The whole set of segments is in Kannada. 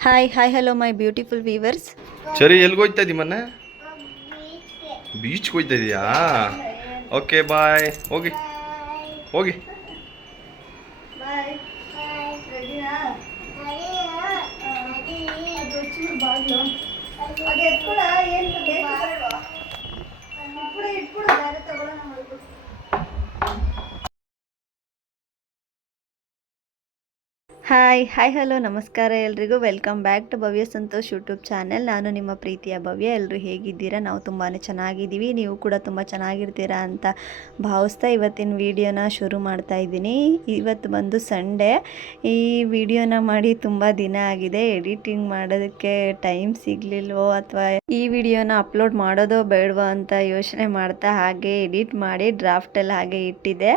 Hi hi hello my beautiful viewers ಸರಿ ಎಲ್ಲಿಗೆ ಹೋಗ್ತಾ ಇದ್ದೀವಿ ಮೊನ್ನೆ? ಬೀಚ್ಗೆ ಹೋಗ್ತಾ ಇದೀಯಾ ಓಕೆ ಬಾಯ್ ಹೋಗಿ. ಹೋಗಿ ಹಾಯ್ ಹಾಯ್ ಹಲೋ ನಮಸ್ಕಾರ ಎಲ್ರಿಗೂ. Welcome back to Bhavya Santosh YouTube channel ನಾನು ನಿಮ್ಮ ಪ್ರೀತಿಯ ಭವ್ಯ. ಎಲ್ಲರೂ ಹೇಗಿದ್ದೀರಾ? ನಾವು ತುಂಬಾ ಚೆನ್ನಾಗಿದ್ದೀವಿ. ನೀವು ಕೂಡ ತುಂಬ ಚೆನ್ನಾಗಿರ್ತೀರಾ ಅಂತ ಭಾವಿಸ್ತಾ ಇವತ್ತಿನ ವಿಡಿಯೋನ ಶುರು ಮಾಡ್ತಾ ಇದ್ದೀನಿ. ಇವತ್ತು ಬಂದು ಸಂಡೇ ಈ ವಿಡಿಯೋನ ಮಾಡಿ ತುಂಬ ದಿನ ಆಗಿದೆ. ಎಡಿಟಿಂಗ್ ಮಾಡೋದಕ್ಕೆ ಟೈಮ್ ಸಿಗಲಿಲ್ವೋ ಅಥವಾ ಈ ವಿಡಿಯೋನ ಅಪ್ಲೋಡ್ ಮಾಡೋದೋ ಬೇಡವೋ ಅಂತ ಯೋಚನೆ ಮಾಡ್ತಾ ಹಾಗೆ ಎಡಿಟ್ ಮಾಡಿ ಡ್ರಾಫ್ಟಲ್ಲಿ ಹಾಗೆ ಇಟ್ಟಿದ್ದೆ.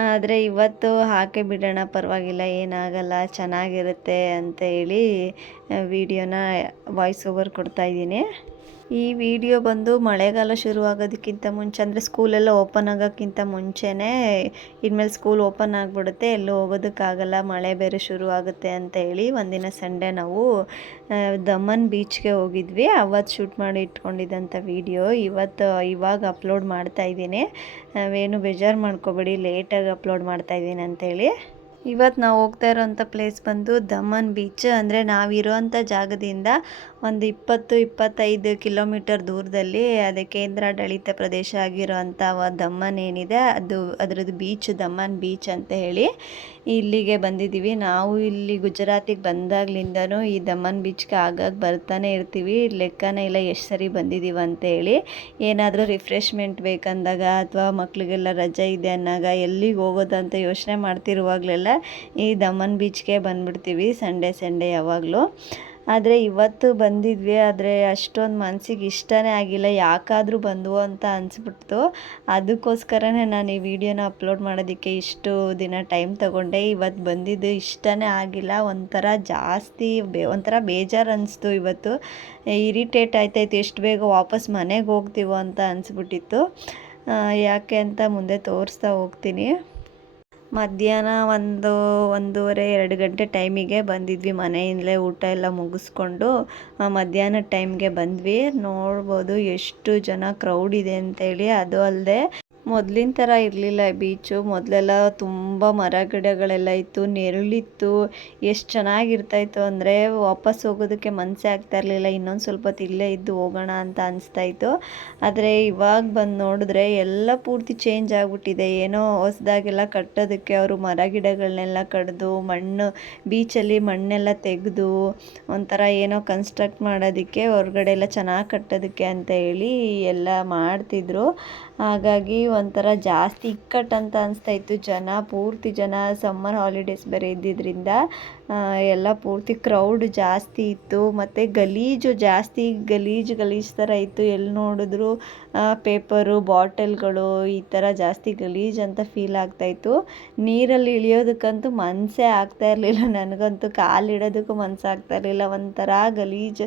ಆದರೆ ಇವತ್ತು ಹಾಕಿ ಬಿಡೋಣ ಪರವಾಗಿಲ್ಲ ಏನಾಗಲ್ಲ ಚೆನ್ನಾಗಿರುತ್ತೆ ಅಂತ ಹೇಳಿ ವಿಡಿಯೋನ ವಾಯ್ಸ್ ಓವರ್ ಕೊಡ್ತಾ ಇದ್ದೀನಿ. ಈ ವಿಡಿಯೋ ಬಂದು ಮಳೆಗಾಲ ಶುರುವಾಗೋದಕ್ಕಿಂತ ಮುಂಚೆ, ಅಂದರೆ ಸ್ಕೂಲೆಲ್ಲ ಓಪನ್ ಆಗೋಕ್ಕಿಂತ ಮುಂಚೆನೇ ಇನ್ಮೇಲೆ ಸ್ಕೂಲ್ ಓಪನ್ ಆಗಿಬಿಡುತ್ತೆ, ಎಲ್ಲೂ ಹೋಗೋದಕ್ಕಾಗಲ್ಲ, ಮಳೆ ಬೇರೆ ಶುರು ಆಗುತ್ತೆ ಅಂತ ಹೇಳಿ ಒಂದಿನ ಸಂಡೇ ನಾವು ದಮನ್ ಬೀಚ್ಗೆ ಹೋಗಿದ್ವಿ. ಅವತ್ತು ಶೂಟ್ ಮಾಡಿ ಇಟ್ಕೊಂಡಿದ್ದಂಥ ವಿಡಿಯೋ ಇವತ್ತು ಇವಾಗ ಅಪ್ಲೋಡ್ ಮಾಡ್ತಾ ಇದ್ದೀನಿ. ಏನು ಬೇಜಾರು ಮಾಡ್ಕೋಬೇಡಿ, ಲೇಟಾಗಿ ಅಪ್ಲೋಡ್ ಮಾಡ್ತಾ ಇದ್ದೀನಿ ಅಂತೇಳಿ. ಇವತ್ತು ನಾವು ಹೋಗ್ತಾ ಇರೋವಂಥ ಪ್ಲೇಸ್ ಬಂದು ದಮನ್ ಬೀಚ್ ಅಂದರೆ ನಾವಿರೋವಂಥ ಜಾಗದಿಂದ ಒಂದು ಇಪ್ಪತ್ತು, ಇಪ್ಪತ್ತೈದು ಕಿಲೋಮೀಟರ್ ದೂರದಲ್ಲಿ ಅದೇ ಕೇಂದ್ರಾಡಳಿತ ಪ್ರದೇಶ ಆಗಿರುವಂಥ ದಮನ್ ಏನಿದೆ, ಅದು ಅದರದ್ದು ಬೀಚ್ ದಮನ್ ಬೀಚ್ ಅಂತ ಹೇಳಿ ಇಲ್ಲಿಗೆ ಬಂದಿದ್ದೀವಿ ನಾವು ಇಲ್ಲಿ ಗುಜರಾತಿಗೆ ಬಂದಾಗ್ಲಿಂದನೂ ಈ ದಮನ್ ಬೀಚ್ಗೆ ಆಗಾಗ ಬರ್ತಾನೆ ಇರ್ತೀವಿ. ಲೆಕ್ಕನೇ ಇಲ್ಲ ಎಷ್ಟು ಸರಿ ಬಂದಿದ್ದೀವಿ ಅಂತ ಹೇಳಿ ಏನಾದರೂ ರಿಫ್ರೆಶ್ಮೆಂಟ್ ಬೇಕಂದಾಗ ಅಥವಾ ಮಕ್ಕಳಿಗೆಲ್ಲ ರಜೆ ಇದೆ ಅನ್ನಾಗ ಎಲ್ಲಿಗೆ ಹೋಗೋದು ಅಂತ ಯೋಚನೆ ಮಾಡ್ತಿರುವಾಗಲೆಲ್ಲ ಈ ದಮನ್ ಬೀಚ್ಗೆ ಬಂದ್ಬಿಡ್ತೀವಿ ಸಂಡೇ ಸಂಡೇ ಯಾವಾಗಲೂ. ಆದರೆ ಇವತ್ತು ಬಂದಿದ್ವಿ, ಆದರೆ ಅಷ್ಟೊಂದು ಮನಸ್ಸಿಗೆ ಇಷ್ಟನೇ ಆಗಿಲ್ಲ, ಯಾಕಾದರೂ ಬಂದವು ಅಂತ ಅನಿಸ್ಬಿಡ್ತು. ಅದಕ್ಕೋಸ್ಕರನೇ ನಾನು ಈ ವಿಡಿಯೋನ ಅಪ್ಲೋಡ್ ಮಾಡೋದಕ್ಕೆ ಇಷ್ಟು ದಿನ ಟೈಮ್ ತಗೊಂಡೆ. ಇವತ್ತು ಬಂದಿದ್ದು ಇಷ್ಟನೇ ಆಗಿಲ್ಲ, ಒಂಥರ ಜಾಸ್ತಿ ಬೇ, ಒಂಥರ ಬೇಜಾರು ಅನಿಸ್ತು ಇವತ್ತು. ಇರಿಟೇಟ್ ಆಯ್ತಾಯ್ತು, ಎಷ್ಟು ಬೇಗ ವಾಪಸ್ ಮನೆಗೆ ಹೋಗ್ತೀವೋ ಅಂತ ಅನಿಸ್ಬಿಟ್ಟಿತ್ತು. ಯಾಕೆ ಅಂತ ಮುಂದೆ ತೋರಿಸ್ತಾ ಹೋಗ್ತೀನಿ. ಮಧ್ಯಾಹ್ನ ಒಂದು, ಒಂದೂವರೆ, ಎರಡು ಗಂಟೆ ಟೈಮಿಗೆ ಬಂದಿದ್ವಿ. ಮನೆಯಿಂದಲೇ ಊಟ ಎಲ್ಲ ಮುಗಿಸ್ಕೊಂಡು ಮಧ್ಯಾಹ್ನದ ಮಧ್ಯಾಹ್ನ ಟೈಮ್ಗೆ ಬಂದ್ವಿ. ನೋಡ್ಬೋದು ಎಷ್ಟು ಜನ ಕ್ರೌಡ್ ಇದೆ ಅಂತೇಳಿ. ಅದು ಅಲ್ಲದೆ ಮೊದಲಿನ ಥರ ಇರಲಿಲ್ಲ. ಬೀಚು ಮೊದಲೆಲ್ಲ ತುಂಬ ಮರ ಗಿಡಗಳೆಲ್ಲ ಇತ್ತು, ನೆರಳಿತ್ತು. ಎಷ್ಟು ಚೆನ್ನಾಗಿರ್ತಾಯಿತ್ತು ಅಂದರೆ ವಾಪಸ್ ಹೋಗೋದಕ್ಕೆ ಮನಸ್ಸೇ ಆಗ್ತಾ ಇರಲಿಲ್ಲ. ಇನ್ನೊಂದು ಸ್ವಲ್ಪ ಹೊತ್ತು ಇಲ್ಲೇ ಇದ್ದು ಹೋಗೋಣ ಅಂತ ಅನಿಸ್ತಾ ಇತ್ತು ಆದರೆ ಇವಾಗ ಬಂದು ನೋಡಿದ್ರೆ ಎಲ್ಲ ಪೂರ್ತಿ ಚೇಂಜ್ ಆಗಿಬಿಟ್ಟಿದೆ. ಏನೋ ಹೊಸದಾಗೆಲ್ಲ ಕಟ್ಟೋದಕ್ಕೆ ಅವರು ಮರ ಗಿಡಗಳನ್ನೆಲ್ಲ ಕಡಿದು, ಮಣ್ಣು, ಬೀಚಲ್ಲಿ ಮಣ್ಣೆಲ್ಲ ತೆಗೆದು, ಒಂಥರ ಏನೋ ಕನ್ಸ್ಟ್ರಕ್ಟ್ ಮಾಡೋದಕ್ಕೆ, ಹೊರಗಡೆ ಎಲ್ಲ ಚೆನ್ನಾಗಿ ಕಟ್ಟೋದಕ್ಕೆ ಅಂತ ಹೇಳಿ ಎಲ್ಲ ಮಾಡ್ತಿದ್ರು. ಹಾಗಾಗಿ ಒಂಥರ ಜಾಸ್ತಿ ಇಕ್ಕಟ್ಟು ಅಂತ ಅನಿಸ್ತಾ ಇತ್ತು ಜನ ಪೂರ್ತಿ ಜನ ಸಮ್ಮರ್ ಹಾಲಿಡೇಸ್ ಬೇರೆ ಇದ್ದಿದ್ದರಿಂದ ಎಲ್ಲ ಪೂರ್ತಿ ಕ್ರೌಡ್ ಜಾಸ್ತಿ ಇತ್ತು. ಮತ್ತು ಗಲೀಜು ಜಾಸ್ತಿ, ಗಲೀಜು ಗಲೀಜು ಥರ ಇತ್ತು. ಎಲ್ಲಿ ನೋಡಿದ್ರು ಪೇಪರು ಬಾಟಲ್ಗಳು ಈ ಥರ ಜಾಸ್ತಿ ಗಲೀಜು ಅಂತ ಫೀಲ್ ಆಗ್ತಾಯಿತ್ತು ನೀರಲ್ಲಿ ಇಳಿಯೋದಕ್ಕಂತೂ ಮನಸ್ಸೇ ಆಗ್ತಾ ಇರಲಿಲ್ಲ. ನನಗಂತೂ ಕಾಲಿಡೋದಕ್ಕೂ ಮನಸ್ಸು ಆಗ್ತಾ ಇರಲಿಲ್ಲ. ಒಂಥರ ಗಲೀಜು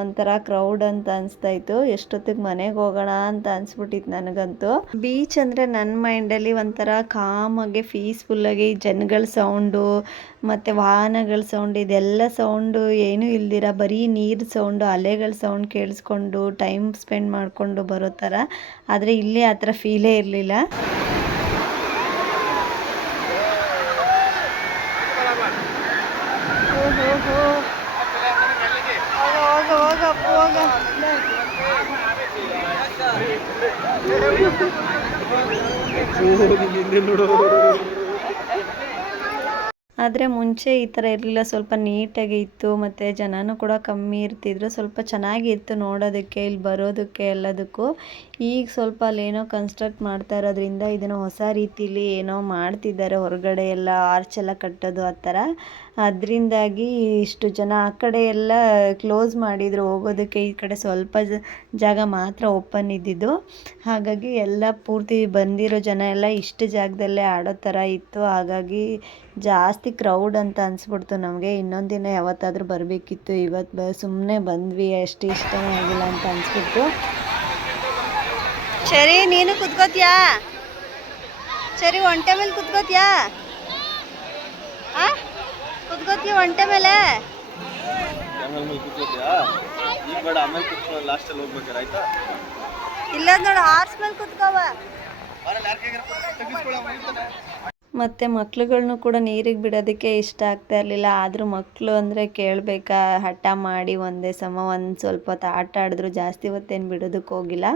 ಒಂಥರ ಕ್ರೌಡ್ ಅಂತ ಅನಿಸ್ತಾ ಇತ್ತು. ಎಷ್ಟೊತ್ತಿಗೆ ಮನೆಗೆ ಹೋಗೋಣ ಅಂತ ಅನಿಸ್ಬಿಟ್ಟಿತ್ತು ನನಗಂತೂ. ಬೀಚ್ ಅಂದರೆ ನನ್ನ ಮೈಂಡಲ್ಲಿ ಒಂಥರ ಕಾಮಾಗೆ ಪೀಸ್ಫುಲ್ಲಾಗಿ ಜನಗಳ ಸೌಂಡು ಮತ್ತು ವಾಹನಗಳ ಸೌಂಡ್ ಇದೆಲ್ಲ ಸೌಂಡು ಏನೂ ಇಲ್ದಿರ ಬರೀ ನೀರು ಸೌಂಡು ಅಲೆಗಳ ಸೌಂಡ್ ಕೇಳಿಸ್ಕೊಂಡು ಟೈಮ್ ಸ್ಪೆಂಡ್ ಮಾಡಿಕೊಂಡು ಬರೋ ಥರ ಆದರೆ ಇಲ್ಲಿ ಆ ಥರ ಫೀಲೇ ಇರಲಿಲ್ಲ. ಹೋಗ ಹೋಗ ಹೋಗ. ಆದರೆ ಮುಂಚೆ ಈ ಥರ ಇರಲಿಲ್ಲ. ಸ್ವಲ್ಪ ನೀಟಾಗಿ ಇತ್ತು. ಮತ್ತು ಜನನೂ ಕೂಡ ಕಮ್ಮಿ ಇರ್ತಿದ್ರು. ಸ್ವಲ್ಪ ಚೆನ್ನಾಗಿತ್ತು ನೋಡೋದಕ್ಕೆ, ಇಲ್ಲಿ ಬರೋದಕ್ಕೆ ಎಲ್ಲದಕ್ಕೂ. ಈಗ ಸ್ವಲ್ಪ ಅಲ್ಲೇನೋ ಕನ್ಸ್ಟ್ರಕ್ಟ್ ಮಾಡ್ತಾ ಇರೋದ್ರಿಂದ ಇದನ್ನು ಹೊಸ ರೀತಿಲಿ ಏನೋ ಮಾಡ್ತಿದ್ದಾರೆ ಹೊರಗಡೆ ಎಲ್ಲ ಆರ್ಚ್ ಎಲ್ಲ ಕಟ್ಟೋದು ಆ ಥರ. ಅದರಿಂದಾಗಿ ಇಷ್ಟು ಜನ ಆ ಕಡೆ ಎಲ್ಲ ಕ್ಲೋಸ್ ಮಾಡಿದರು ಹೋಗೋದಕ್ಕೆ ಈ ಕಡೆ ಸ್ವಲ್ಪ ಜಾಗ ಮಾತ್ರ ಓಪನ್ ಇದ್ದಿದ್ದು. ಹಾಗಾಗಿ ಎಲ್ಲ ಪೂರ್ತಿ ಬಂದಿರೋ ಜನ ಎಲ್ಲ ಇಷ್ಟು ಜಾಗದಲ್ಲೇ ಆಡೋ ಥರ ಇತ್ತು. ಹಾಗಾಗಿ ಜಾಸ್ತಿ ಕ್ರೌಡ್ ಅಂತ ಅನಿಸ್ಬಿಡ್ತು ನಮಗೆ. ಇನ್ನೊಂದು ದಿನ ಯಾವತ್ತಾದರೂ ಬರಬೇಕಿತ್ತು. ಇವತ್ತು ಬ ಸುಮ್ಮನೆ ಬಂದ್ವಿ, ಅಷ್ಟು ಇಷ್ಟನೇ ಆಗಿಲ್ಲ ಅಂತ ಅನಿಸ್ಬಿಟ್ಟು ಸರಿ ನೀನು ಕುತ್ಕೋತಿಯಾ? ಸರಿ ಒಂಟೆ ಮೇಲೆ ಕುತ್ಕೋತಿಯಾ? ಆ? ಕುತ್ಕೋತೀಯ ಒಂಟೆ ಮೇಲೆ? ಇಲ್ಲ ನೋಡು ಹಾರ್ಸ್ ಮೇಲೆ ಕುತ್ಕೋವ ಮತ್ತು ಮಕ್ಳುಗಳ್ನು ಕೂಡ ನೀರಿಗೆ ಬಿಡೋದಕ್ಕೆ ಇಷ್ಟ ಆಗ್ತಾ ಇರಲಿಲ್ಲ. ಆದರೂ ಮಕ್ಕಳು ಅಂದರೆ ಕೇಳಬೇಕಾ? ಹಠ ಮಾಡಿ ಒಂದೇ ಸಮ ಒಂದು ಸ್ವಲ್ಪ ಹೊತ್ತು ಆಟ ಆಡಿದ್ರು ಜಾಸ್ತಿ ಹೊತ್ತೇನು ಬಿಡೋದಕ್ಕೆ ಹೋಗಿಲ್ಲ.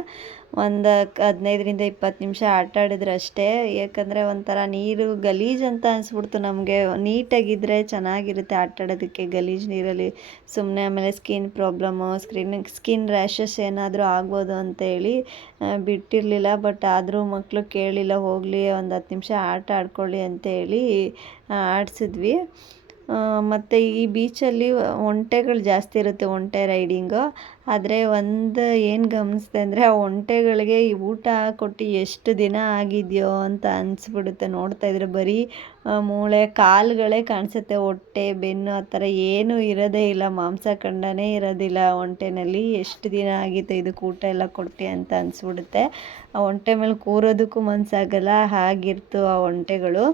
ಒಂದು ಹದಿನೈದರಿಂದ ಇಪ್ಪತ್ತು ನಿಮಿಷ ಆಟ ಆಡಿದ್ರೆ ಅಷ್ಟೇ. ಯಾಕಂದರೆ ಒಂಥರ ನೀರು ಗಲೀಜು ಅಂತ ಅನಿಸ್ಬಿಡ್ತು ನಮಗೆ. ನೀಟಾಗಿದ್ದರೆ ಚೆನ್ನಾಗಿರುತ್ತೆ ಆಟ ಆಡೋದಕ್ಕೆ ಗಲೀಜು ನೀರಲ್ಲಿ. ಸುಮ್ಮನೆ ಆಮೇಲೆ skin problem screen, skin rashes ಏನಾದರೂ ಆಗ್ಬೋದು ಅಂತೇಳಿ ಬಿಟ್ಟಿರಲಿಲ್ಲ. ಬಟ್ ಆದರೂ ಮಕ್ಕಳು ಕೇಳಿಲ್ಲ, ಹೋಗಲಿ, ಒಂದು ಹತ್ತು ನಿಮಿಷ ಆಟ ಆಡ್ಕೊಳ್ಳಿ ಅಂತೇಳಿ ಆಡಿಸಿದ್ವಿ. ಮತ್ತು ಈ ಬೀಚಲ್ಲಿ ಒಂಟೆಗಳು ಜಾಸ್ತಿ ಇರುತ್ತೆ, ಒಂಟೆ ರೈಡಿಂಗು ಆದರೆ ಒಂದು ಏನು ಗಮನಿಸ್ದೆ ಅಂದರೆ ಆ ಒಂಟೆಗಳಿಗೆ ಈ ಊಟ ಕೊಟ್ಟು ಎಷ್ಟು ದಿನ ಆಗಿದೆಯೋ ಅಂತ ಅನಿಸ್ಬಿಡುತ್ತೆ. ನೋಡ್ತಾ ಇದ್ರೆ ಬರೀ ಮೂಳೆ ಕಾಲುಗಳೇ ಕಾಣಿಸುತ್ತೆ, ಹೊಟ್ಟೆ, ಬೆನ್ನು, ಆ ಥರ ಏನೂ ಇರೋದೇ ಇಲ್ಲ. ಮಾಂಸ ಖಂಡನೇ ಇರೋದಿಲ್ಲ ಒಂಟೆನಲ್ಲಿ. ಎಷ್ಟು ದಿನ ಆಗಿತ್ತು ಇದಕ್ಕೆ ಊಟ ಎಲ್ಲ ಕೊಟ್ಟು ಅಂತ ಅನಿಸ್ಬಿಡುತ್ತೆ. ಆ ಒಂಟೆ ಮೇಲೆ ಕೂರೋದಕ್ಕೂ ಮನಸ್ಸಾಗಲ್ಲ ಹಾಗಿರ್ತು ಆ ಒಂಟೆಗಳು.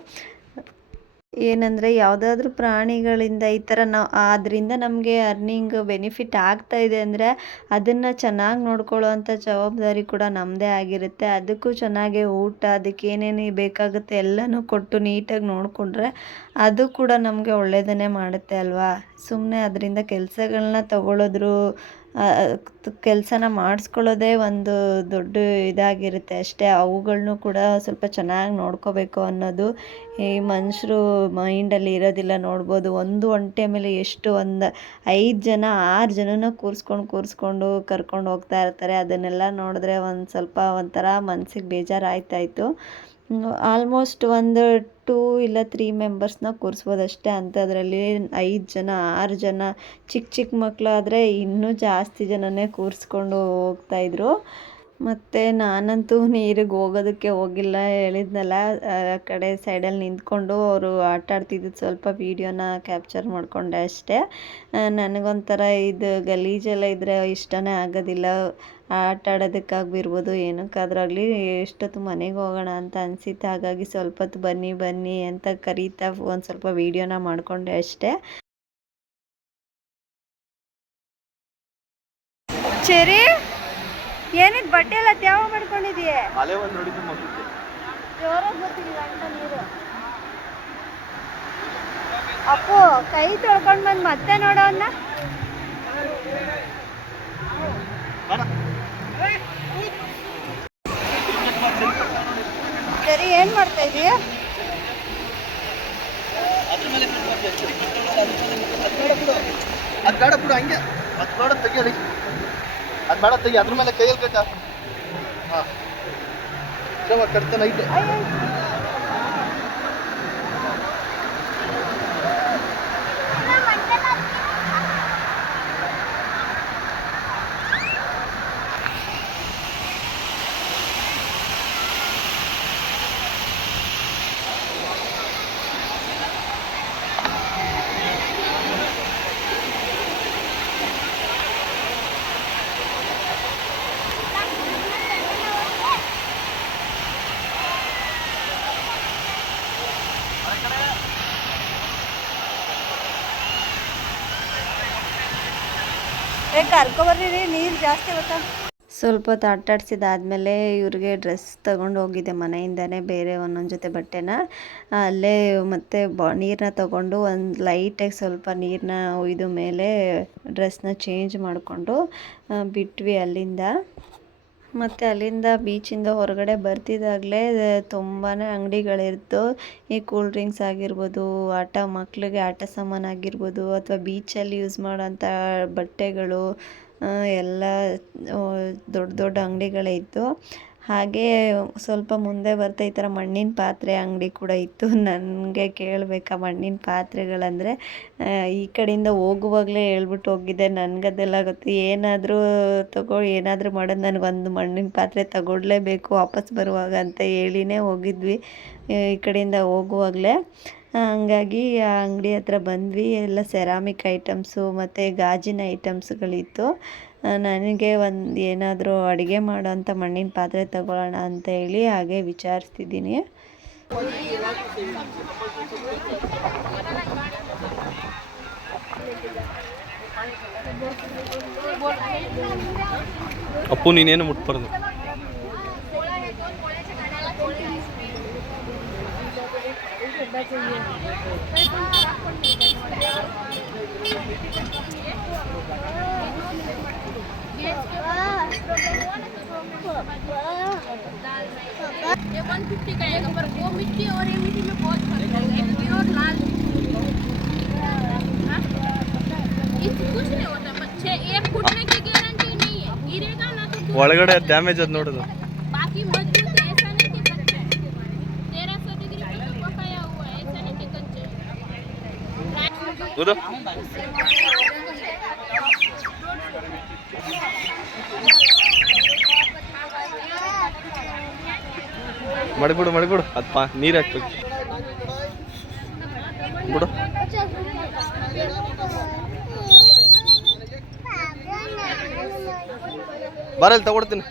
ಏನಂದರೆ ಯಾವುದಾದ್ರೂ ಪ್ರಾಣಿಗಳಿಂದ ಈ ಥರ ನಾವು ಅದರಿಂದ ನಮಗೆ ಅರ್ನಿಂಗ್ ಬೆನಿಫಿಟ್ ಆಗ್ತಾ ಇದೆ ಅಂದರೆ ಅದನ್ನು ಚೆನ್ನಾಗಿ ನೋಡ್ಕೊಳ್ಳೋ ಅಂಥ ಜವಾಬ್ದಾರಿ ಕೂಡ ನಮ್ಮದೇ ಆಗಿರುತ್ತೆ. ಅದಕ್ಕೂ ಚೆನ್ನಾಗಿ ಊಟ, ಅದಕ್ಕೆ ಏನೇನು ಬೇಕಾಗುತ್ತೆ ಎಲ್ಲನೂ ಕೊಟ್ಟು ನೀಟಾಗಿ ನೋಡಿಕೊಂಡ್ರೆ ಅದು ಕೂಡ ನಮಗೆ ಒಳ್ಳೆಯದನ್ನೇ ಮಾಡುತ್ತೆ ಅಲ್ವಾ? ಸುಮ್ಮನೆ ಅದರಿಂದ ಕೆಲಸಗಳನ್ನ ತಗೊಳ್ಳೋದ್ರು ಕೆಲಸನ ಮಾಡಿಸ್ಕೊಳ್ಳೋದೇ ಒಂದು ದೊಡ್ಡ ಇದಾಗಿರುತ್ತೆ ಅಷ್ಟೇ. ಅವುಗಳನ್ನು ಕೂಡ ಸ್ವಲ್ಪ ಚೆನ್ನಾಗಿ ನೋಡ್ಕೋಬೇಕು ಅನ್ನೋದು ಈ ಮನುಷ್ಯರು ಮೈಂಡಲ್ಲಿ ಇರೋದಿಲ್ಲ ನೋಡ್ಬೋದು. ಒಂದು ಒಂಟೆ ಮೇಲೆ ಎಷ್ಟು ಒಂದು ಐದು ಜನ, ಆರು ಜನನ ಕೂರಿಸ್ಕೊಂಡು ಕೂರಿಸ್ಕೊಂಡು ಕರ್ಕೊಂಡು ಹೋಗ್ತಾ ಇರ್ತಾರೆ. ಅದನ್ನೆಲ್ಲ ನೋಡಿದ್ರೆ ಒಂದು ಸ್ವಲ್ಪ ಒಂಥರ ಮನ್ಸಿಗೆ ಬೇಜಾರು ಆಯ್ತಾಯಿತ್ತು ಆಲ್ಮೋಸ್ಟ್ ಒಂದು ಟೂ ಇಲ್ಲ ತ್ರೀ ಮೆಂಬರ್ಸ್ನ ಕೂರಿಸ್ಬೋದು ಅಷ್ಟೇ ಅಂಥದ್ರಲ್ಲಿ ಐದು ಜನ, ಆರು ಜನ ಚಿಕ್ಕ ಚಿಕ್ಕ ಮಕ್ಕಳಾದರೆ ಇನ್ನೂ ಜಾಸ್ತಿ ಜನನೇ ಕೂರಿಸ್ಕೊಂಡು ಹೋಗ್ತಾಯಿದ್ರು ಮತ್ತು ನಾನಂತೂ ನೀರಿಗೆ ಹೋಗೋದಕ್ಕೆ ಹೋಗಿಲ್ಲ ಹೇಳಿದ್ನಲ್ಲ, ಆ ಕಡೆ ಸೈಡಲ್ಲಿ ನಿಂತ್ಕೊಂಡು ಅವರು ಆಟ ಆಡ್ತಿದ್ದಿದ್ದು ಸ್ವಲ್ಪ ವೀಡಿಯೋನ ಕ್ಯಾಪ್ಚರ್ ಮಾಡಿಕೊಂಡೆ ಅಷ್ಟೇ. ನನಗೊಂಥರ ಇದು ಗಲೀಜೆಲ್ಲ ಇದ್ದರೆ ಇಷ್ಟನೇ ಆಗೋದಿಲ್ಲ. ಆಟ ಆಡೋದಕ್ಕಾಗಿರ್ಬೋದು ಏನಕ್ಕಾದ್ರಾಗಲಿ ಎಷ್ಟೊತ್ತು ಮನೆಗೆ ಹೋಗೋಣ ಅಂತ ಅನಿಸಿತ್ತು. ಹಾಗಾಗಿ ಸ್ವಲ್ಪ ಹೊತ್ತು ಬನ್ನಿ ಬನ್ನಿ ಅಂತ ಕರೀತಾ ಒಂದು ಸ್ವಲ್ಪ ವೀಡಿಯೋನ ಮಾಡಿಕೊಂಡೆ ಅಷ್ಟೇ. ಚೆರಿ ಏನಿದ್ ಬಟ್ಟೆ ಎಲ್ಲ ತ್ಯಾವ ಮಾಡ್ಕೊಂಡಿದೀಯ? ಅಲೆ ಒಂದು ನೋಡಿದ್ದು ಮಕ್ಕಳಿಗೆ ಜೋರಾಗಿ ಬರ್ತಿಲ್ಲ ಅಂತ ನೀರು. ಅಪ್ಪು ಕೈ ತೊಳ್ಕೊಂಡ್ ಬಂದು ಮತ್ತೆ ನೋಡೋನ್ನ ಸರಿ ಏನ್ ಮಾಡ್ತಾ ಇದೀಯ? ಅದು ಬೇಡ ಬಿಡು ಹಂಗೆ. ಅದು ಬೇಡ ತೆಗಿಯಲಿ ಅದು ಬೇಡ ತೆಗಿ. ಅದ್ರ ಮೇಲೆ ಕೈಯಲ್ಲಿ ಕಟ್ಟ. ಹಾಂ. ಕಟ್ತಾನೆ ಐತೆ. ಕರ್ಕೊಬರ್ರಿ ನೀರು ಜಾಸ್ತಿ ಸ್ವಲ್ಪ ಹೊತ್ತು ಆಟಾಡ್ಸಿದಾದ್ಮೇಲೆ ಇವ್ರಿಗೆ ಡ್ರೆಸ್ ತಗೊಂಡು ಹೋಗಿದ್ದೆ ಮನೆಯಿಂದನೇ, ಬೇರೆ ಒಂದೊಂದು ಜೊತೆ ಬಟ್ಟೆನ. ಅಲ್ಲೇ ಮತ್ತೆ ಬ ನೀರನ್ನ ತಗೊಂಡು ಒಂದು ಲೈಟಾಗಿ ಸ್ವಲ್ಪ ನೀರನ್ನ ಒಯ್ದು ಮೇಲೆ ಡ್ರೆಸ್ನ ಚೇಂಜ್ ಮಾಡಿಕೊಂಡು ಬಿಟ್ವಿ ಅಲ್ಲಿಂದ. ಮತ್ತು ಅಲ್ಲಿಂದ ಬೀಚಿಂದ ಹೊರಗಡೆ ಬರ್ತಿದ್ದಾಗಲೇ ತುಂಬಾ ಅಂಗಡಿಗಳಿತ್ತು ಈ ಕೂಲ್ ಡ್ರಿಂಕ್ಸ್ ಆಗಿರ್ಬೋದು, ಆಟ ಮಕ್ಕಳಿಗೆ ಆಟ ಸಾಮಾನು ಆಗಿರ್ಬೋದು, ಅಥವಾ ಬೀಚಲ್ಲಿ ಯೂಸ್ ಮಾಡೋಂಥ ಬಟ್ಟೆಗಳು ಎಲ್ಲ ದೊಡ್ಡ ದೊಡ್ಡ ಅಂಗಡಿಗಳೇ ಇತ್ತು ಹಾಗೆ ಸ್ವಲ್ಪ ಮುಂದೆ ಬರ್ತಾ ಈ ಥರ ಮಣ್ಣಿನ ಪಾತ್ರೆ ಅಂಗಡಿ ಕೂಡ ಇತ್ತು. ನನಗೆ ಕೇಳಬೇಕಾ ಮಣ್ಣಿನ ಪಾತ್ರೆಗಳಂದರೆ? ಈ ಕಡೆಯಿಂದ ಹೋಗುವಾಗಲೇ ಹೇಳ್ಬಿಟ್ಟು ಹೋಗಿದ್ದೆ ನನಗದೆಲ್ಲ ಗೊತ್ತು. ಏನಾದರೂ ತಗೋ, ಏನಾದರೂ ಮಾಡೋದು ನನಗೊಂದು ಮಣ್ಣಿನ ಪಾತ್ರೆ ತಗೊಳ್ಳೇಬೇಕು ವಾಪಸ್ ಬರುವಾಗ ಅಂತ ಹೇಳಿನೇ ಹೋಗಿದ್ವಿ. ಈ ಕಡೆಯಿಂದ ಹೋಗುವಾಗಲೇ. ಹಂಗಾಗಿ ಆ ಅಂಗಡಿ ಹತ್ರ ಬಂದ್ವಿ. ಎಲ್ಲ ಸೆರಾಮಿಕ್ ಐಟಮ್ಸು ಮತ್ತು ಗಾಜಿನ ಐಟಮ್ಸ್ಗಳಿತ್ತು. ನನಗೆ ಒಂದು ಏನಾದರೂ ಅಡುಗೆ ಮಾಡೋಂಥ ಮಣ್ಣಿನ ಪಾತ್ರೆ ತಗೊಳ್ಳೋಣ ಅಂತ ಹೇಳಿ ಹಾಗೆ ವಿಚಾರಿಸ್ತಿದ್ದೀನಿ. ಅಪ್ಪು, ನೀನೇನು ಮುಟ್ಬಾರ್ದು? ये वन फिफ्टी का आएगा पर वो मिट्टी और ये मिट्टी में बहुत फर्क है ये प्योर लाल हाँ? इससे कुछ नहीं होता बच्चे एक फुटने की गारंटी नहीं है गिरेगा ना तो दूर ಒಳಗಡೆ ಡ್ಯಾಮೇಜ್ ಅದು ನೋಡೋದು ಮಡಿಬಿಡು ಮಡಿಬಿಡು ಅದಪ್ಪ ನೀರು ಹಾಕ್ಬೇಕು. ಬಿಡು. ಬರಲ್ಲ ತಗೊಡ್ತೀನಿ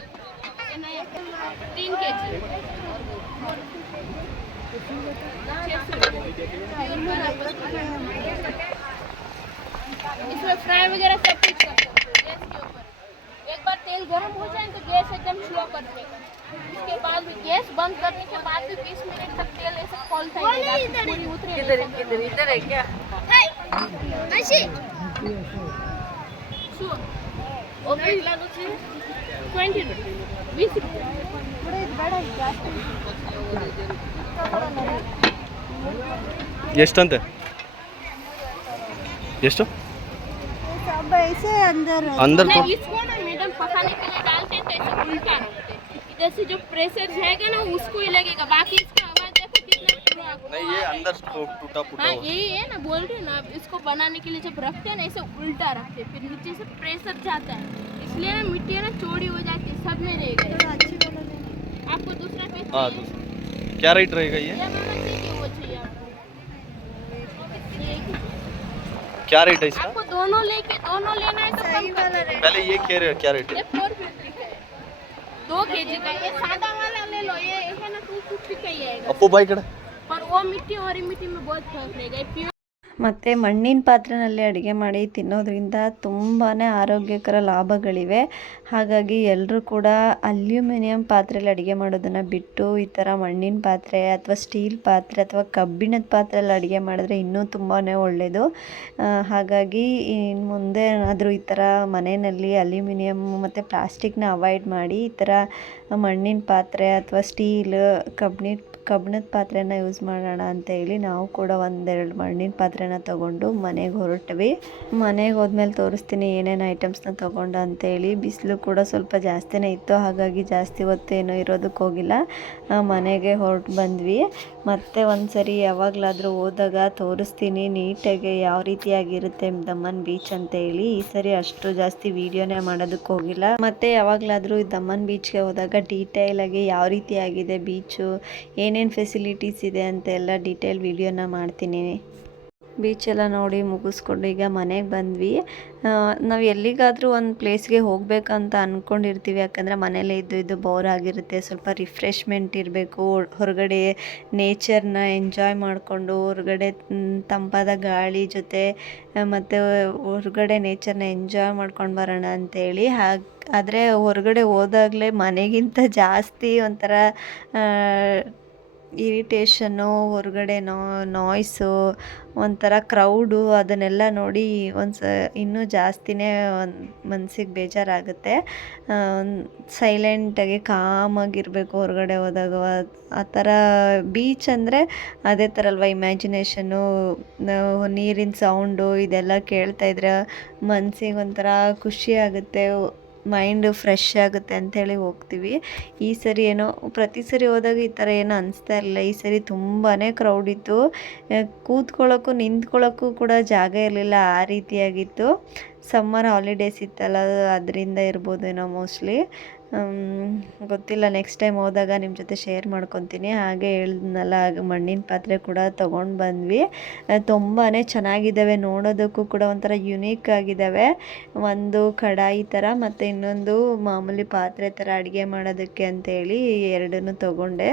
इसमें फ्राई वगैरह सब कुछ कर सकते हैं गैस के ऊपर एक बार तेल गर्म हो जाए तो गैस एकदम स्लो कर देगा इसके बाद भी गैस बंद करने के बाद भी 20 मिनट तक तेल ऐसे खोलता ही रहेगा पूरी उतरे इधर इधर इधर है क्या ओके ट्वेंटी रुपीज बीस रुपये ಎಷ್ಟಂತೆ ಎಷ್ಟು अंदर तो नहीं, इसको ना मैडम पकाने के लिए डालते हैं तो ऐसे उल्टा रखते हैं इधर से जो प्रेशर जाएगा ना उसको ही लगेगा बाकी इसका आवाज़ देखो कितना पूरा नहीं ये अंदर टूटा फूटा हाँ यही है ना बोल रहे हैं ना अब इसको बनाने के लिए जब रखते हैं ना ऐसे उल्टा रखते हैं फिर नीचे से प्रेशर जाता है इसलिए ना मिट्टी है ना चौड़ी हो जाती है सब में रहेगा आपको दूसरा पीस हाँ दूसरा क्या रेट रहेगा ये या मैम चाहिए वो चाहिए आपको ये कि- क्या रेट है इसका? दोनों लेके दोनों लेना है तो सही वाला पहले ये कह रहे हो क्या रेट है? दो के जी का ये सादा वाला ले लो ये है ना तू फिफ्टी का ही आएगा। अपो भाई कड़ा पर वो मिट्टी और मिट्टी में बहुत फ़र्क रहेगा। ಮತ್ತು ಮಣ್ಣಿನ ಪಾತ್ರೆಯಲ್ಲಿ ಅಡುಗೆ ಮಾಡಿ ತಿನ್ನೋದ್ರಿಂದ ತುಂಬಾ ಆರೋಗ್ಯಕರ ಲಾಭಗಳಿವೆ. ಹಾಗಾಗಿ ಎಲ್ಲರೂ ಕೂಡ ಅಲ್ಯೂಮಿನಿಯಂ ಪಾತ್ರೆಯಲ್ಲಿ ಅಡುಗೆ ಮಾಡೋದನ್ನು ಬಿಟ್ಟು ಈ ಥರ ಮಣ್ಣಿನ ಪಾತ್ರೆ ಅಥವಾ ಸ್ಟೀಲ್ ಪಾತ್ರೆ ಅಥವಾ ಕಬ್ಬಿಣದ ಪಾತ್ರೆಯಲ್ಲಿ ಅಡುಗೆ ಮಾಡಿದ್ರೆ ಇನ್ನೂ ತುಂಬಾ ಒಳ್ಳೆಯದು ಹಾಗಾಗಿ ಇನ್ನು ಮುಂದೆ ಏನಾದರೂ ಈ ಥರ ಮನೆಯಲ್ಲಿ ಅಲ್ಯೂಮಿನಿಯಂ ಮತ್ತು ಪ್ಲಾಸ್ಟಿಕ್ನ ಅವಾಯ್ಡ್ ಮಾಡಿ ಈ ಥರ ಮಣ್ಣಿನ ಪಾತ್ರೆ ಅಥವಾ ಸ್ಟೀಲ್ ಕಬ್ಬಿಣ ಕಬ್ಬಿಣದ ಪಾತ್ರೆನ ಯೂಸ್ ಮಾಡೋಣ ಅಂತ ಹೇಳಿ ನಾವು ಕೂಡ ಒಂದೆರಡು ಮಣ್ಣಿನ ಪಾತ್ರೆನ ತಗೊಂಡು ಮನೆಗೆ ಹೊರಟ್ವಿ. ಮನೆಗೆ ಹೋದ್ಮೇಲೆ ತೋರಿಸ್ತೀನಿ ಏನೇನು ಐಟಮ್ಸ್ನ ತೊಗೊಂಡು ಅಂತೇಳಿ ಬಿಸಿಲು ಕೂಡ ಸ್ವಲ್ಪ ಜಾಸ್ತಿನೇ ಇತ್ತು, ಹಾಗಾಗಿ ಜಾಸ್ತಿ ಹೊತ್ತು ಏನೂ ಇರೋದಕ್ಕೆ ಹೋಗಿಲ್ಲ. ಮನೆಗೆ ಹೊರಟು ಬಂದ್ವಿ. ಮತ್ತೆ ಒಂದು ಸರಿ ಯಾವಾಗಲಾದರೂ ಹೋದಾಗ ತೋರಿಸ್ತೀನಿ ನೀಟಾಗಿ ಯಾವ ರೀತಿಯಾಗಿರುತ್ತೆ ದಮ್ಮನ್ ಬೀಚ್ ಅಂತ ಹೇಳಿ. ಈ ಸರಿ ಅಷ್ಟು ಜಾಸ್ತಿ ವಿಡಿಯೋನೇ ಮಾಡೋದಕ್ಕೆ ಹೋಗಿಲ್ಲ. ಮತ್ತೆ ಯಾವಾಗಲಾದರೂ ದಮ್ಮನ್ ಬೀಚ್ಗೆ ಹೋದಾಗ ಡೀಟೇಲ್ ಆಗಿ ಯಾವ ರೀತಿಯಾಗಿದೆ ಬೀಚು ಏನೇನು ಫೆಸಿಲಿಟೀಸ್ ಇದೆ ಅಂತೆಲ್ಲ ಡೀಟೇಲ್ ವಿಡಿಯೋನ ಮಾಡ್ತೀನಿ. ಬೀಚೆಲ್ಲ ನೋಡಿ ಮುಗಿಸ್ಕೊಂಡು ಈಗ ಮನೆಗೆ ಬಂದ್ವಿ. ನಾವು ಎಲ್ಲಿಗಾದರೂ ಒಂದು ಪ್ಲೇಸ್ಗೆ ಹೋಗಬೇಕಂತ ಅಂದ್ಕೊಂಡಿರ್ತೀವಿ ಯಾಕಂದರೆ ಮನೇಲೇ ಇದ್ದು ಇದ್ದು ಬೋರ್ ಆಗಿರುತ್ತೆ. ಸ್ವಲ್ಪ ರಿಫ್ರೆಶ್ಮೆಂಟ್ ಇರಬೇಕು. ಹೊರಗಡೆ ನೇಚರ್ನ ಎಂಜಾಯ್ ಮಾಡಿಕೊಂಡು ಹೊರಗಡೆ ತಂಪಾದ ಗಾಳಿ ಜೊತೆ ಮತ್ತು ಹೊರಗಡೆ ನೇಚರ್ನ ಎಂಜಾಯ್ ಮಾಡ್ಕೊಂಡು ಬರೋಣ ಅಂತೇಳಿ. ಹಾಗೆ, ಆದರೆ ಹೊರಗಡೆ ಹೋದಾಗಲೇ ಮನೆಗಿಂತ ಜಾಸ್ತಿ ಒಂಥರ ಇರಿಟೇಷನ್ನು ಹೊರಗಡೆ ನಾಯ್ಸು, ಒಂಥರ ಕ್ರೌಡು ಅದನ್ನೆಲ್ಲ ನೋಡಿ ಒಂದು ಸ ಇನ್ನೂ ಜಾಸ್ತಿನೇ ಒಂದು ಮನಸ್ಸಿಗೆ ಬೇಜಾರಾಗುತ್ತೆ. ಸೈಲೆಂಟಾಗಿ ಕಾಮಾಗಿರಬೇಕು ಹೊರಗಡೆ ಹೋದಾಗ. ಆ ಥರ ಬೀಚ್ ಅಂದರೆ ಅದೇ ಥರ ಅಲ್ವಾ ಇಮ್ಯಾಜಿನೇಷನ್ನು ನೀರಿನ ಸೌಂಡು ಇದೆಲ್ಲ ಕೇಳ್ತಾ ಇದ್ರೆ ಮನ್ಸಿಗೆ ಒಂಥರ ಖುಷಿ ಆಗುತ್ತೆ. ಮೈಂಡು ಫ್ರೆಶ್ ಆಗುತ್ತೆ ಅಂಥೇಳಿ ಹೋಗ್ತೀವಿ. ಈ ಸರಿ ಏನೋ ಪ್ರತಿ ಸರಿ ಹೋದಾಗ ಈ ಥರ ಏನೂ ಅನಿಸ್ತಾ ಇರಲಿಲ್ಲ. ಈ ಸರಿ ತುಂಬಾ ಕ್ರೌಡ್ ಇತ್ತು. ಕೂತ್ಕೊಳ್ಳೋಕ್ಕೂ ನಿಂತ್ಕೊಳ್ಳೋಕ್ಕೂ ಕೂಡ ಜಾಗ ಇರಲಿಲ್ಲ. ಆ ರೀತಿಯಾಗಿತ್ತು. ಸಮ್ಮರ್ ಹಾಲಿಡೇಸ್ ಇತ್ತಲ್ಲ, ಅದರಿಂದ ಇರ್ಬೋದೇನೋ ಮೋಸ್ಟ್ಲಿ ಗೊತ್ತಿಲ್ಲ ನೆಕ್ಸ್ಟ್ ಟೈಮ್ ಹೋದಾಗ ನಿಮ್ಮ ಜೊತೆ ಶೇರ್ ಮಾಡ್ಕೊತೀನಿ. ಹಾಗೆ ಹೇಳಿದ್ನಲ್ಲ ಮಣ್ಣಿನ ಪಾತ್ರೆ ಕೂಡ ತೊಗೊಂಡು ಬಂದ್ವಿ. ತುಂಬಾ ಚೆನ್ನಾಗಿದ್ದಾವೆ, ನೋಡೋದಕ್ಕೂ ಕೂಡ ಒಂಥರ ಯುನೀಕ್ ಆಗಿದ್ದಾವೆ. ಒಂದು ಕಡಾಯಿ ಥರ ಮತ್ತು ಇನ್ನೊಂದು ಮಾಮೂಲಿ ಪಾತ್ರೆ ಥರ ಅಡುಗೆ ಮಾಡೋದಕ್ಕೆ ಅಂತೇಳಿ ಎರಡನ್ನು ತೊಗೊಂಡೆ.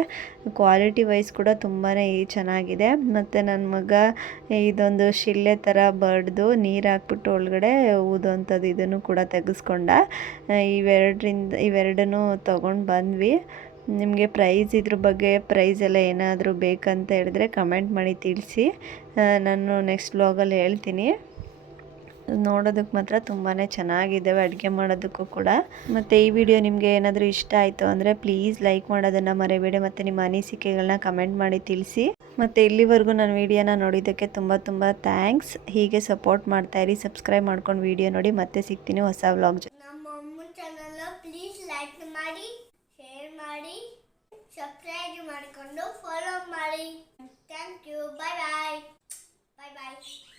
ಕ್ವಾಲಿಟಿ ವೈಸ್ ಕೂಡ ತುಂಬಾ ಚೆನ್ನಾಗಿದೆ. ಮತ್ತು ನನ್ನ ಮಗ ಇದೊಂದು ಶಿಲ್ಲೆ ಥರ ಬಡ್ದು ನೀರು ಹಾಕ್ಬಿಟ್ಟು ಒಳಗಡೆ ಊದೋಂಥದ್ದು ಇದನ್ನು ಕೂಡ ತೆಗೆಸ್ಕೊಂಡ. ಇವೆರಡರಿಂದ ಇವೆರಡನ್ನೂ ತೊಗೊಂಡು ಬಂದ್ವಿ. ನಿಮಗೆ ಪ್ರೈಸ್ ಇದ್ರ ಬಗ್ಗೆ ಪ್ರೈಸ್ ಎಲ್ಲ ಏನಾದರೂ ಬೇಕಂತ ಹೇಳಿದ್ರೆ ಕಮೆಂಟ್ ಮಾಡಿ ತಿಳಿಸಿ. ನಾನು ನೆಕ್ಸ್ಟ್ ವ್ಲಾಗಲ್ಲಿ ಹೇಳ್ತೀನಿ. ನೋಡೋದಕ್ಕೆ ಮಾತ್ರ ತುಂಬಾ ಚೆನ್ನಾಗಿದ್ದಾವೆ ಅಡುಗೆ ಮಾಡೋದಕ್ಕೂ ಕೂಡ. ಮತ್ತು ಈ ವಿಡಿಯೋ ನಿಮಗೆ ಏನಾದರೂ ಇಷ್ಟ ಆಯಿತು ಅಂದರೆ ಪ್ಲೀಸ್ ಲೈಕ್ ಮಾಡೋದನ್ನು ಮರಿಬೇಡಿ ಮತ್ತು ನಿಮ್ಮ ಅನಿಸಿಕೆಗಳನ್ನ ಕಮೆಂಟ್ ಮಾಡಿ ತಿಳಿಸಿ. ಮತ್ತು ಇಲ್ಲಿವರೆಗೂ ನಾನು ವಿಡಿಯೋನ ನೋಡಿದ್ದಕ್ಕೆ ತುಂಬ ತುಂಬ ಥ್ಯಾಂಕ್ಸ್ ಹೀಗೆ ಸಪೋರ್ಟ್ ಮಾಡ್ತಾಯಿರಿ ಸಬ್ಸ್ಕ್ರೈಬ್ ಮಾಡ್ಕೊಂಡು ವೀಡಿಯೋ ನೋಡಿ ಮತ್ತೆ ಸಿಗ್ತೀನಿ ಹೊಸ ವ್ಲಾಗ್ ಜೊತೆ. No follow Mari. Thank you. Bye bye. Bye bye.